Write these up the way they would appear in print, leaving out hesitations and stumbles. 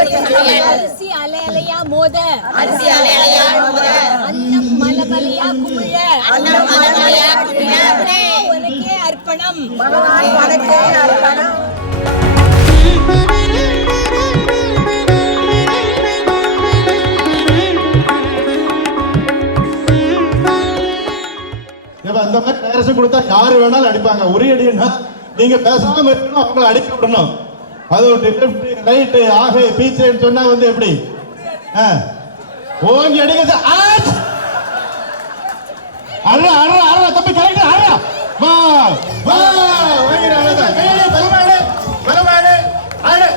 அரிசி அலையலையா மோத அன்னம் மலமலையா குமிழ உனக்கே அர்ப்பணம். அந்த மாதிரி டைரக்ஷன் கொடுத்தா யாரு வேணாலும் அடிப்பாங்க. ஒரே அடினா நீங்க பேசாம இருக்கணும், அவங்களை அடிக்க விடணும். அது ஒரு லெஃப்ட் ரைட் ஆக பீச்சைன்னு சொன்னா வந்து எப்படி ஓங்கி அடிக்க அற அற அற தம்பி கரெக்ட் அற வா வா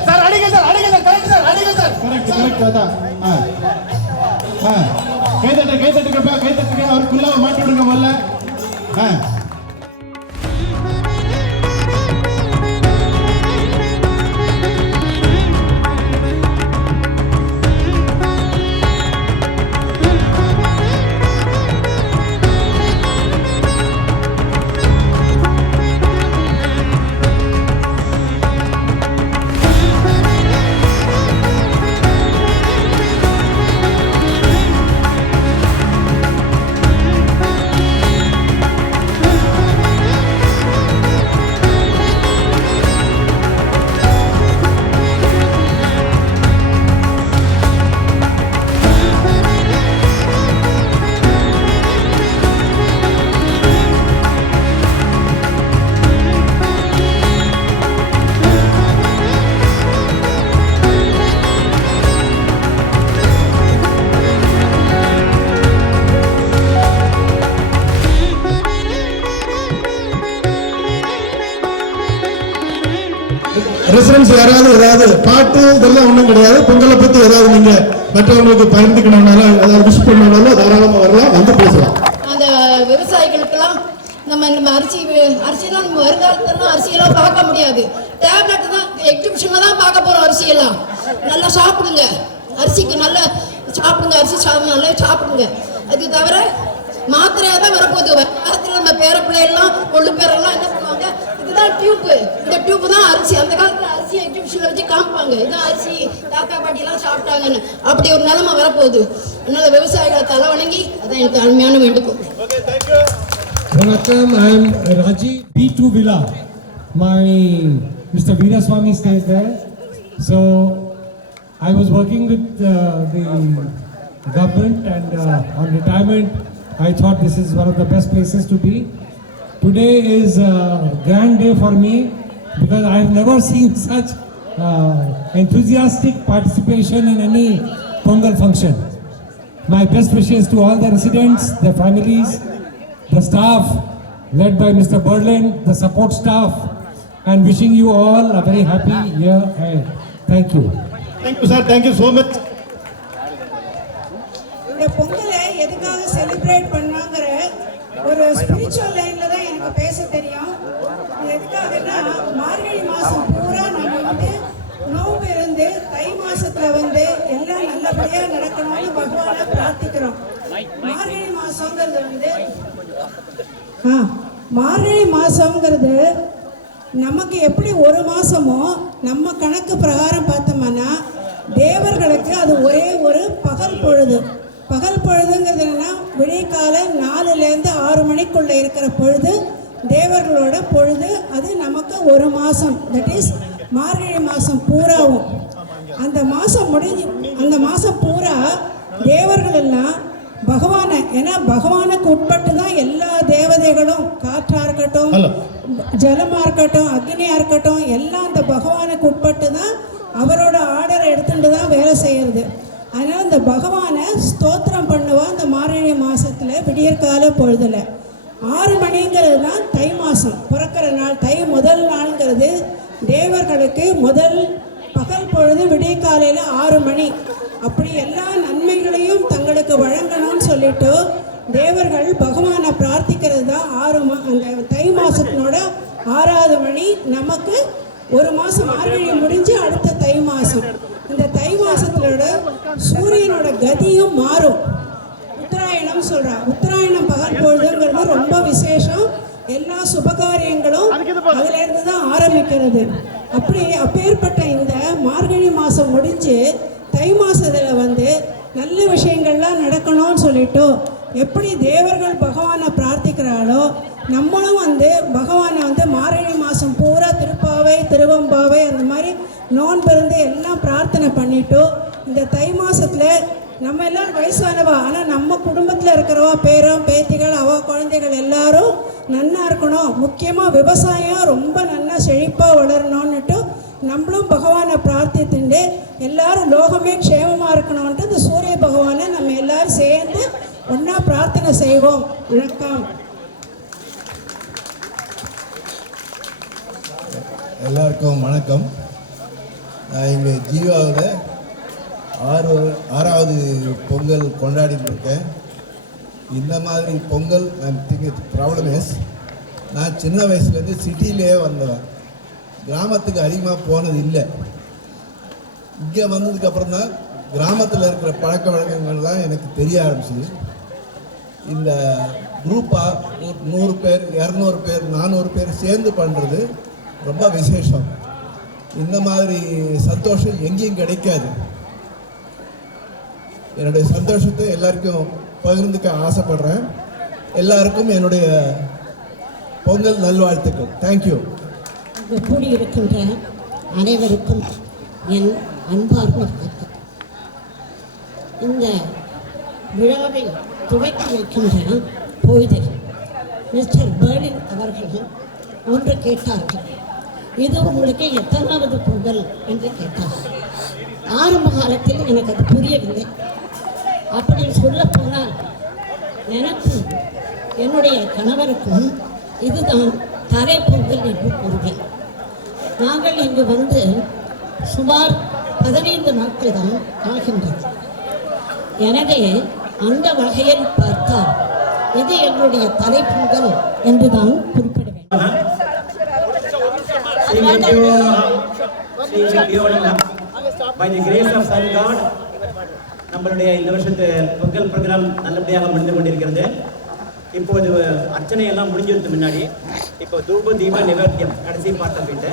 சார் அடிங்க சார் அடிங்க சார் கரெக்ட் சார் அடிங்க சார் கரெக்ட் கரெக்ட் அதான் கை தட்டுங்க அவருக்குள்ள மாட்டி விடுங்க முதல்ல. ரெசிடென்ஸ் யாராவது ஏதாவது பாட்டு இதெல்லாம் ஒன்றும் கிடையாது. பொங்கலை பத்தி ஏதாவது நீங்க மற்றவங்களுக்கு பகிர்ந்துக்கணும்னாலும் ஏதாவது விஷ் பண்ணணும்னாலும் தாராளமாக வரலாம், வந்து பேசலாம். அந்த விவசாயிகளுக்கெல்லாம் நம்ம அரிசியெல்லாம் நம்ம வருங்காலத்துல அரிசியெல்லாம் பார்க்க முடியாது. டேப்லெட் தான் எக்ஸிபிஷன்ல தான் பார்க்க போறோம். அரிசியெல்லாம் நல்லா சாப்பிடுங்க, அரிசிக்கு நல்லா சாப்பிடுங்க, அரிசி நல்லா சாப்பிடுங்க. அது தவிர மாத்திரையாக தான் வரப்போகுது. காலத்தில் நம்ம பேர பிள்ளையெல்லாம் கொள்ளு பேரெல்லாம் என்ன பண்ணுவாங்க, இதுதான் டியூப்பு, இந்த டியூப்பு தான் அரிசி. அந்த காலத்தில் அரிசி எக்ஸிபிஷனில் வச்சு காமிப்பாங்க, இதுதான் அரிசி தாத்தா பாட்டியெல்லாம் சாப்பிட்டாங்கன்னு. அப்படி ஒரு நிலைமை வரப்போகுது. அதனால விவசாயிகளை தலை வணங்கி அதான் எனக்கு அருமையான வேண்டுகோள். வணக்கம், I am Raji B2 Villa. My Mr. Veeraswamy stays there. So I was working with the government and on retirement I thought this is one of the best places to be. Today is a grand day for me because I have never seen such enthusiastic participation in any Pongal function. My best wishes to all the residents, their families, the staff led by Mr. Berlin, the support staff, and wishing you all a very happy year ahead. Thank you. Thank you sir, thank you so much. இந்த பொங்கலை எதுக்காக celebrate பண்ணாங்கிற ஒரு spiritual லைன்ல தான் எனக்கு பேச தெரியும். எதுக்காகன்னா மார்கழி மாதம் பூரா நம்ம வந்து நோம்பு இருந்து தை மாசத்துல வந்து எல்லாம் நல்லபடியா நடக்கணும்னு பகவானை பிரார்த்திக்கிறோம். மார்கழி மாசம்ங்கிறது நமக்கு எப்படி ஒரு மாசமோ நம்ம கணக்கு பிரகாரம் பார்த்தோம்னா தேவர்களுக்கு அது ஒரே ஒரு பகல் பொழுது. பகல் பொழுதுங்கிறது என்னன்னா விடியற்கால 4லேருந்து 6 மணிக்குள்ளே இருக்கிற பொழுது தேவர்களோட பொழுது. அது நமக்கு ஒரு மாதம், தட் இஸ் மார்கழி மாதம் பூராவும். அந்த மாதம் பூரா தேவர்கள் எல்லாம் பகவானை, ஏன்னா பகவானுக்கு உட்பட்டு தான் எல்லா தேவதைகளும், காற்றாக இருக்கட்டும், ஜலமாக இருக்கட்டும், அக்னியாக இருக்கட்டும், எல்லாம் அந்த பகவானுக்கு உட்பட்டு தான் அவரோட ஆர்டரை எடுத்துட்டு தான் வேலை செய்கிறது. அதனால் இந்த பகவானை ஸ்தோத்திரம் பண்ணுவா இந்த மார்கழி மாதத்தில் விடியற்கால பொழுதில். 6 மணிங்கிறது தான் தை மாதம் பிறக்கிற நாள். தை முதல் நாளுங்கிறது தேவர்களுக்கு முதல் பகல் பொழுது விடிய காலையில் 6 மணி. அப்படி எல்லா நன்மைகளையும் தங்களுக்கு வழங்கணும்னு சொல்லிட்டு தேவர்கள் பகவானை பிரார்த்திக்கிறது தான் அந்த தை மாதத்தினோட 6வது மணி. நமக்கு ஒரு மாதம் மார்கழி முடிஞ்சு அடுத்த தை மாதம். இந்த தை மாதத்திலோட சூரியனோட கதியும் மாறும். உத்தராயணம் சொல்கிறான். உத்தராயணம் பகல் பொழுதுங்கிறது ரொம்ப விசேஷம். எல்லா சுபகாரியங்களும் அதிலேருந்து தான் ஆரம்பிக்கிறது. அப்பேற்பட்ட இந்த மார்கழி மாதம் முடிஞ்சு தை மாதத்தில் வந்து நல்ல விஷயங்கள்லாம் நடக்கணும்னு சொல்லிட்டு எப்படி தேவர்கள் பகவானை பிரார்த்திக்கிறாளோ நம்மளும் வந்து பகவானை வந்து மார்கழி மாதம் பூரா திருப்பாவை திருவம்பாவை அந்த மாதிரி நோன்பிருந்து எல்லாம் பிரார்த்தனை பண்ணிவிட்டு இந்த தை மாதத்தில் நம்ம எல்லோரும் வயசானவா, ஆனால் நம்ம குடும்பத்தில் இருக்கிறவா பேரன் பேத்திகள் குழந்தைகள் எல்லாரும் நன்னா இருக்கணும், முக்கியமாக விவசாயம் ரொம்ப நல்லா செழிப்பாக வளரணும்னுட்டு நம்மளும் பகவானை பிரார்த்தித்துண்டு எல்லாரும் லோகமே க்ஷேமமாக இருக்கணும்ன்ட்டு இந்த சூரிய பகவானை நம்ம எல்லாரும் சேர்ந்து ஒன்றா பிரார்த்தனை செய்வோம். வணக்கம். எல்லாருக்கும் வணக்கம். நான் இங்கே ஜீவாவில் ஆறாவது பொங்கல் கொண்டாடிட்டு இருக்கேன். இந்த மாதிரி பொங்கல் ப்ராப்ளம் இஸ், நான் சின்ன வயசுலேருந்து சிட்டியிலே வந்தவன், கிராமத்துக்கு அதிகமாக போனது இல்லை. இங்கே வந்ததுக்கப்புறம் தான் கிராமத்தில் இருக்கிற பழக்க வழக்கங்கள்லாம் எனக்கு தெரிய ஆரம்பிச்சிது. இந்த குரூப்பாக ஒரு 100 பேர் 200 பேர் 400 பேர் சேர்ந்து பண்ணுறது ரொம்ப விசேஷம். இந்த மாதிரி சந்தோஷம் எங்கேயும் கிடைக்காது. என்னுடைய சந்தோஷத்தை எல்லாருக்கும் பகிர்ந்துக்க ஆசைப்படுறேன். எல்லாருக்கும் என்னுடைய பொங்கல் நல்வாழ்த்துக்கள். தேங்க்யூ. எப்படி இருக்கின்ற அனைவருக்கும் என் அன்பார்ந்த வணக்கம். இந்த விழாவை துவக்கி வைக்கின்ற பொழுதில் மிஸ்டர் பெர்லின் அவர்கள் ஒன்று கேட்டார்கள், இது உங்களுக்கு எத்தனாவது பொங்கல் என்று கேட்டார்கள். ஆரம்ப காலத்தில் எனக்கு அது புரியவில்லை. அப்படி சொல்ல போனால் எனக்கும் என்னுடைய கணவருக்கும் இதுதான் தரை பொங்கல் என்று கூறுவேன். நாங்கள் இங்கு வந்து சுமார் 15 நாட்கள் தான் ஆகின்றது. எனவே அந்த வகையில் பார்த்தால் இது எங்களுடைய தலை பொங்கல் என்றுதான் குறிப்பிட வேண்டும். By the grace of Sun God, நம்மளுடைய இந்த வருஷத்து பொங்கல் ப்ரோக்ராம் நல்லபடியாக முடிந்து கொண்டிருக்கிறது. இப்போது அர்ச்சனை எல்லாம் முடிஞ்சதுக்கு முன்னாடி இப்போ தூப தீப நிவேத்தியம் கடைசி பாட்டை போயிட்டு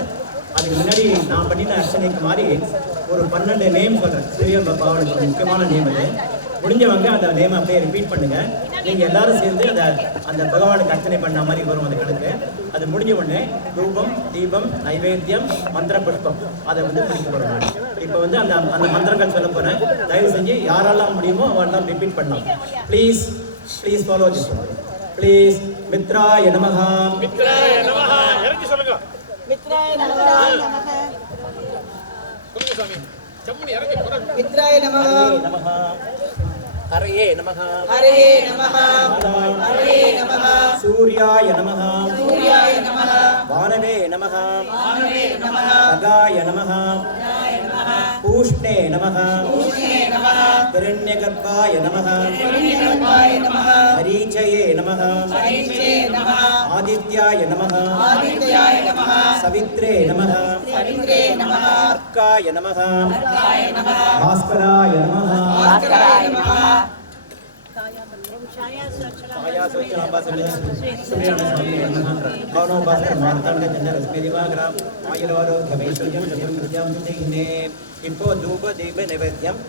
அதுக்கு முன்னாடி நான் பண்ணின அர்ச்சனைக்கு மாதிரி ஒரு 12 நேம் சொல்கிறேன். சூரிய பகவானுக்கு ஒரு முக்கியமான நேம் அது. முடிஞ்சவங்க அந்த நேம் அப்படியே ரிப்பீட் பண்ணுங்கள். நீங்கள் எல்லாரும் சேர்ந்து அந்த பகவானுக்கு அர்ச்சனை பண்ண மாதிரி வரும் அந்த கணக்கு. அது முடிஞ்ச உடனே தூபம் தீபம் நைவேத்தியம் மந்திர புஷ்பம் அதை வந்து பிடிக்க போகிறேன். இப்போ வந்து அந்த மந்திரங்கள் சொல்ல போகிறேன். தயவு செஞ்சு யாரெல்லாம் முடியுமோ அவெல்லாம் ரிப்பீட் பண்ணலாம். Please follow this. ப்ளீஸ். மித்ராய நமஹ. மித்ராய நமஹ. இறங்கி சொல்லுங்க. மித்ராய நமஹ. சொல்லுங்க சாமி. சம்மணி இறங்கி போறங்க. மித்ராய நமஹ. நமஹ. ஹரயே நமஹ. ஹரயே நமஹ. ஹரயே நமஹ. சூர்யாய நமஹ. சூர்யாய நமஹ. வானவே நமஹ. வானவே நமஹ. அகாய நமஹ. அகாய நமஹ. பூஷ்ணே நமஹ. பூஷ்ணே நமஹ. கிரண்யகர்ப்பாய நமஹ. கிரண்யகர்ப்பாய நமஹ. மரீச்சயே நமஹ. மரீச்சயே நமஹ. ஆதித்யாய நமஹ. ஆதித்யாய நமஹ. சவித்ரே நமஹ. சவித்ரே நமஹ. அர்க்காய நமஹ. அர்க்காய நமஹ. பாஸ்கராய நமஹ. பாஸ்கராய நமஹ. இப்போ தூப தீப நிவேத்தியம்.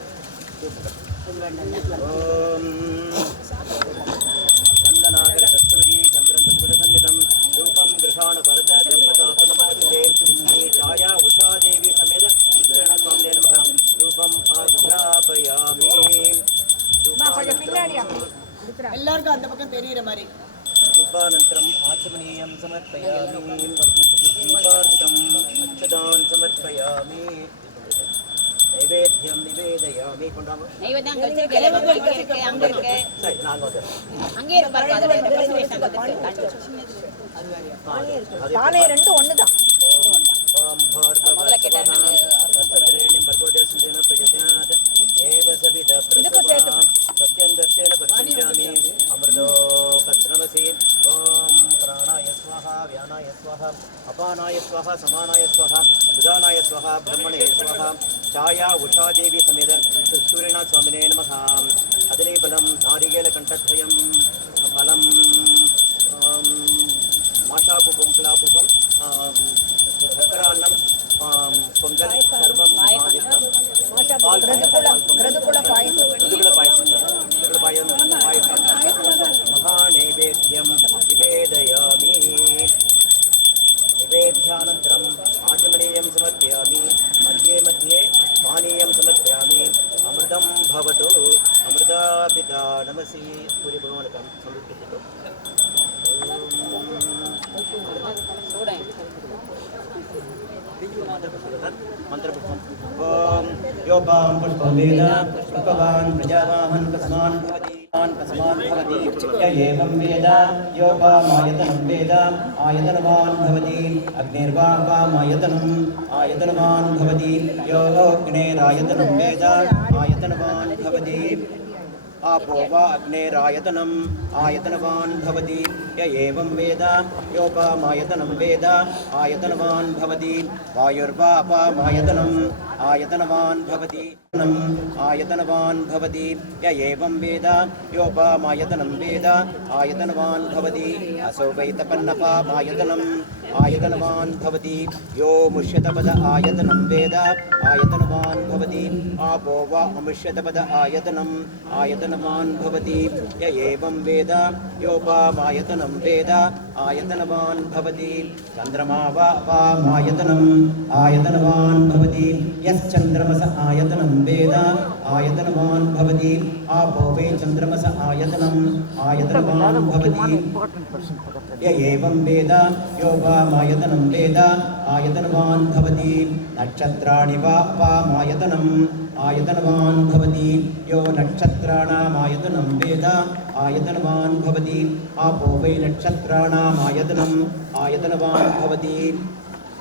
சந்தனாகர கஸ்தூரி சந்திர புஷ்ப சங்கிதம் தூபம் கிருஷாண பரத தூபதாபனமாசுதே சாயா உஷா தேவி சமேத ஸ்வரணஸ்வாமியே நமஹ. தூபம் ஆக்ராபயாமி. எல்லாருக்கும் அந்த பக்கம் தெரியுற மாதிரி. தூபானந்தரம் ஆச்சமனீயம் சமர்ப்பயாமி. தீபார்த்தம் அச்சதான் சமர்ப்பயாமி. நைவேத்தியம் நிவேதயாமி. கொண்டாங்க. நைவேத்தியம் வச்சிருக்கேன். அங்க இருக்கு. சரி நான் வந்து அங்கே இருக்கு பாருங்க. அதுல இந்த பிரசவேஷன் அது தானே ரெண்டு ஒண்ணுதான். ஓம் முதல்ல கேட்டாங்க சத்யந்தர்த்தேன அமிர்தோ கத்ரமசி. ஓம் பிராணாய ஸ்வாஹா வியானாய ஸ்வாஹா அபானாய ஸ்வாஹா சமானாய ஸ்வாஹா உதானாய ஸ்வாஹா பிரம்மணே ஸ்வாஹா. சாயா உஷா தேவி சமேத சூரியநாத் சுவாமினே நமஹ. அதிலேபலம் நாரிகேல கண்டத்வயம் பலம் மாஷாபுபம் குலாபுபம் சக்கரான்னம் பொங்கல் சர்வம் மாதிரம் பால் கிருதுகுல பாயசம் மகாநைவேத்யம் நிவேதயாமி निवेद्यानन्तरम् आचमनीयं समर्पयामि मध्ये मध्ये पानीयं समर्पयामि अमृतं भवतु अमृतापिता नमसि सूर्यभगवानकं समर्पयतु मंत्रपुष्पम् ओम योपां पुष्पं वेद पुष्पवान् प्रजावाहन् कस्मान् भवति कस्मान् भवति य एवं वेद योपामायतनं वेद आयतनवान् भवति अग्निर्वापामायतनम् आयतनवान् भवति यो अग्नेरायतनं वेद आयतनवान् भवति आपो वा अग्नेरायतनम् आयतनवान् भवति य एवं वेद योपामायतनं वेद आयतनवान् भवति वायुर्वापामायतनम् आयतनवान् भवति आयतनवान् भवति य एवं वेद योपामायतनं वेद आयतनवान् भवति असौ वै तपन्नपामायतनम् आयतनवान् भवति यो मुष्यतपद आयतनं वेद आयतनवान् भवति आपो वा अमुष्यतपद आयतनम् आयतनवान् भवति य एवं वेद योपामायतनं वेद आयतनवान् भवति चन्द्रमा वा पामायतनम् आयतनवान् भवति यश्चन्द्रमस आयतनं वेद आयतनवान् भवति आपो वै चन्द्रमस आयतनम् आयतनवान् भवति य एवं वेद योपामायतनं वेद आयतनवान् भवति नक्षत्राणि वा पामायतनम् आयतनवान् भवति यो नक्षत्राणामायतनं वेद आयतनवान् भवति आपो वै नक्षत्राणामायतनम् आयतनवान् भवति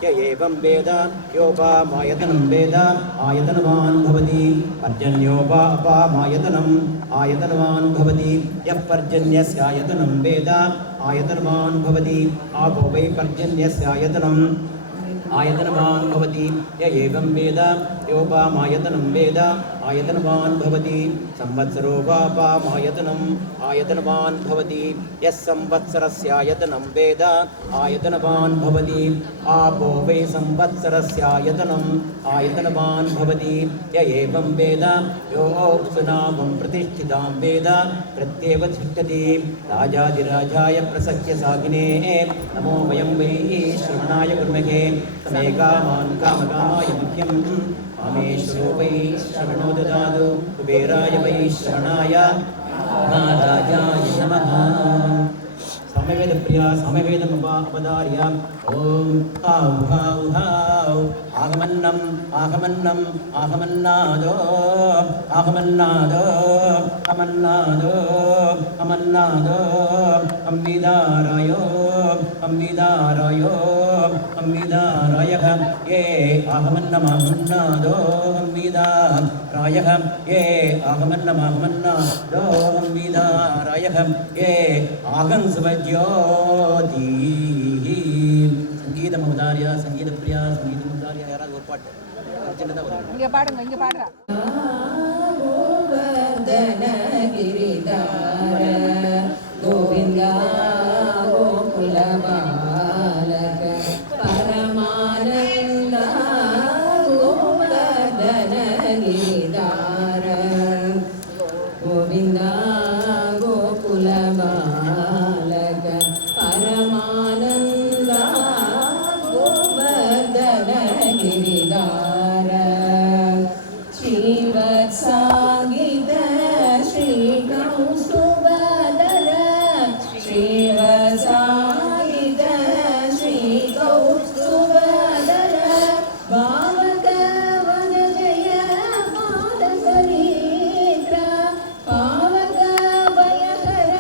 य एवं वेद योपामायतनं वेद आयतनवान् भवति पर्जन्योपामायतनम् आयतनवान् भवति यः पर्जन्यस्य आयतनं वेद आयतनवान् भवति आपो वै पर्जन्यस्य आयतनम् आयतनवान् भवति य एवं वेद योपामायतनं वेद आयतनवान् भवति संवत्सरो वापामायतनम् आयतनवान् भवति यः संवत्सरस्य आयतनं वेद आयतनवान् भवति आपो वै संवत्सरस्य आयतनम् आयतनवान् भवति य एवं वेद यो सुनामं प्रतिष्ठितां वेद प्रत्येव तिष्ठति राजाधिराजाय प्रसख्य सागिने नमो वयं वै श्रवणाय कुर्महे तमे कामान् कामकामाय मुख्यं कामेश्वरो वै श्रवणो ददातु कुबेराय वै श्रवणाय महाराजाय नमः सामवेद प्रिया सामवेदमुपदार्य ओम हाउ हाउ हाउ आगमन्नम आगमन्नम आगमन्नादो आगमन्नादो अमन्नादो अमन्नादो अम्बिदारायो अम्बिदारायो अम्बिदारायः ये आगमन्नम आगमन्नादो अम्बिदारायः ये आगमन्नम आगमन्नादो अम्बिदारायः ये आगन्सवज्योति संगीत मुदार्य संगीत प्रिया संगीत मुदार्य यारा ஒரு பாட்டு சின்னதா வரும் இங்க பாடுங்க இங்க பாடுறா गोवर्धन गिरिधार गोविंदा गोकुल बालक परमानंद गोवर्धन गिरिधार गोविंदा गोकुल बालक परमानंद गोवर्धन गिरिधार श्रीवत्सांगित श्रीकौस्तुभधर श्रीवत्सांगित श्रीकौस्तुभधर भावक वनजय पादसरित्र पावक भयहर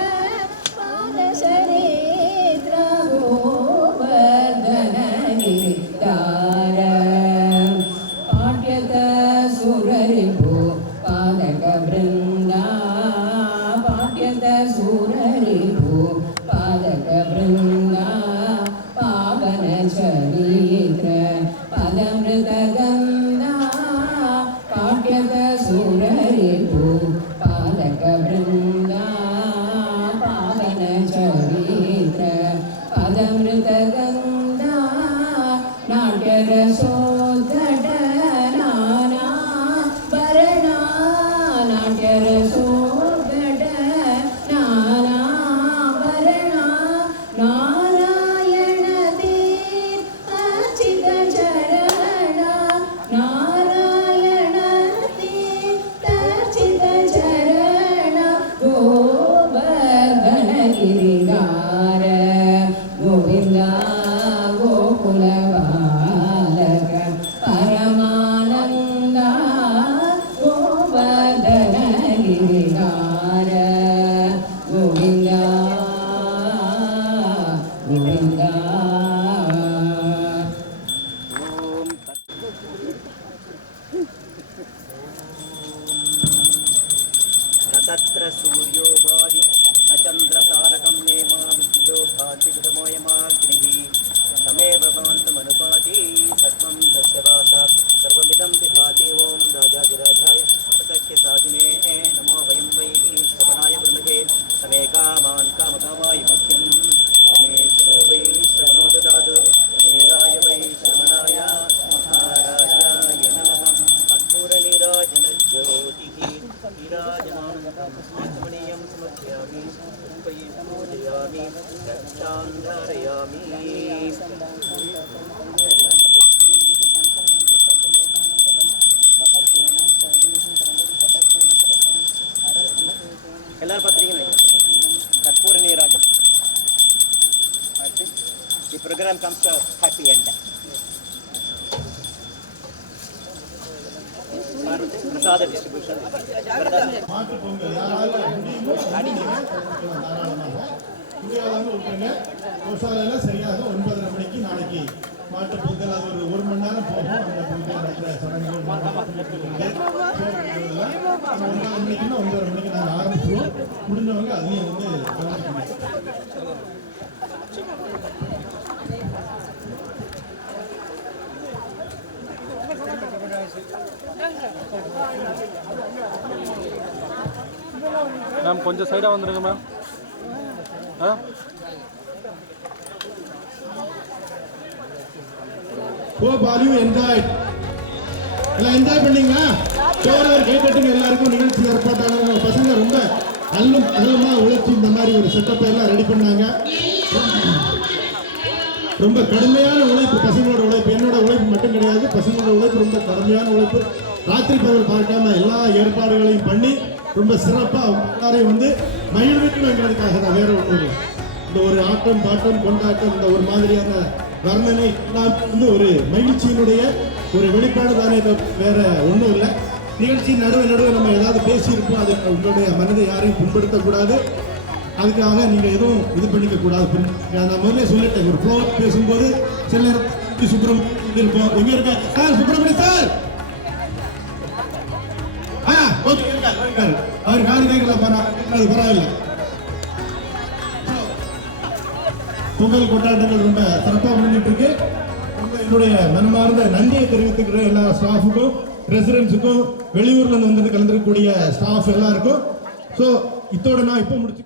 पादसरित्र गोवर्धन गिरिधार पाठ्यत सुररिपु पादक वृंदा पाठ्यत सुररिपु पादक वृंदा पावन चरित्र पदमृत गंधा पाठ्यत सुररिपु पादक वृंदा पावन चरित्र पदमृत गंधा नाट्य रसोद्धट तत्र सूर्यो भाति न चन्द्रतारकं नेमा विद्युतो भाति विदमोऽयमाग्निः तमेव भवन्तमनुपाति सर्वं तस्य वासा सर्वमिदं विभाति ॐ राजाधिराजाय प्रसख्य साधिने नमो वयं वै श्रवणाय ब्रह्मणे समे कामान् कामकामाय मह्यं समेश्वरो वै श्रवणो ददातु मेलाय वै श्रवणाय महाराजाय नमः कर्पूरनीराजनज्योतिः नीराजनानन्दम् आत्मनीयं समर्पयामि पुष्पैः पूजयामि रक्षां धारयामि எல்லாரும் பார்த்துருக்கீங்க கற்பூர நீராஜன். The program comes to a happy end. பிரசாத டிஸ்ட்ரிபியூஷன். மாட்டு பொங்கல் யாரால முடியுமோ தாராளமாக முடியாதவங்க விட்டுருங்க. கோஷாலையில் சரியாக 9:30 மணிக்கு நாளைக்கு மாட்டு பொங்கல். அது ஒரு மணி நேரம் போகும். அந்த பொங்கல் நடக்கிற சடங்குகள் 9:30 மணிக்குன்னா 9:30 மணிக்கு நாங்கள் ஆரம்பிச்சுருவோம். முடிஞ்சவங்க அதுலேயும் வந்து கலந்துக்கணும். மேம் கொஞ்சம் சைடாக வந்துடுங்க ma'am. Hope all you enjoyed. எல்லாம் என்ஜாய் பண்ணீங்களா? சோழர் கைப்பற்றுங்க. எல்லாருக்கும் நிகழ்ச்சி ஏற்பாட்டாளர்கள் பசங்க ரொம்ப நல்லமாக உழைச்சி இந்த மாதிரி ஒரு செட்டப்பை எல்லாம் ரெடி பண்ணாங்க. ரொம்ப கடுமையான உழைப்பு, பசங்களோட உழைப்பு. என்னோட உழைப்பு மட்டும் கிடையாது, பசங்களோட உழைப்பு ரொம்ப கடுமையான உழைப்பு. ராத்திரி பகல் பார்க்காம எல்லா ஏற்பாடுகளையும் பண்ணி ரொம்ப சிறப்பாக எல்லாரையும் வந்து மகிழ்விக்கணுங்கிறதுக்காக தான், வேற ஒன்றும் இல்லை. இந்த ஒரு ஆட்டம் பாட்டம் கொண்டாட்டம், இந்த ஒரு மாதிரியான வர்ணனை எல்லாம் வந்து ஒரு மகிழ்ச்சியினுடைய ஒரு வெளிப்பாடு தானே, வேற ஒன்றும் இல்லை. நிகழ்ச்சி நடுவே நம்ம ஏதாவது பேசியிருப்போம், அது உங்களுடைய மனதை யாரையும் புண்படுத்தக்கூடாது. அதுக்காக நீங்கள் எதுவும் இது பண்ணிக்க கூடாது. நான் முதல்ல சொல்லிட்டேன், ஒரு ஃப்ளோ பேசும்போது சில நேரத்துக்கு சுப்பிரமணியம் இருப்போம். எங்க இருக்க சார்? சுப்பிரமணியம் சார் ஓகே இருக்காரு. அவர் காது கேட்கல, பரவாயில்லை. பொங்கல் கொண்டாட்டங்கள் ரொம்ப சிறப்பாக முடிஞ்சிட்டு இருக்கு. என்னுடைய மனமார்ந்த நன்றியை தெரிவித்துக்கிற எல்லா ஸ்டாஃபுக்கும், ரெசிடென்ட்ஸுக்கும், வெளியூர்ல இருந்து வந்து கலந்துக்கக்கூடிய ஸ்டாஃப் எல்லாருக்கும். ஸோ இதோட நான் இப்போ முடிச்சுக்கிறேன்.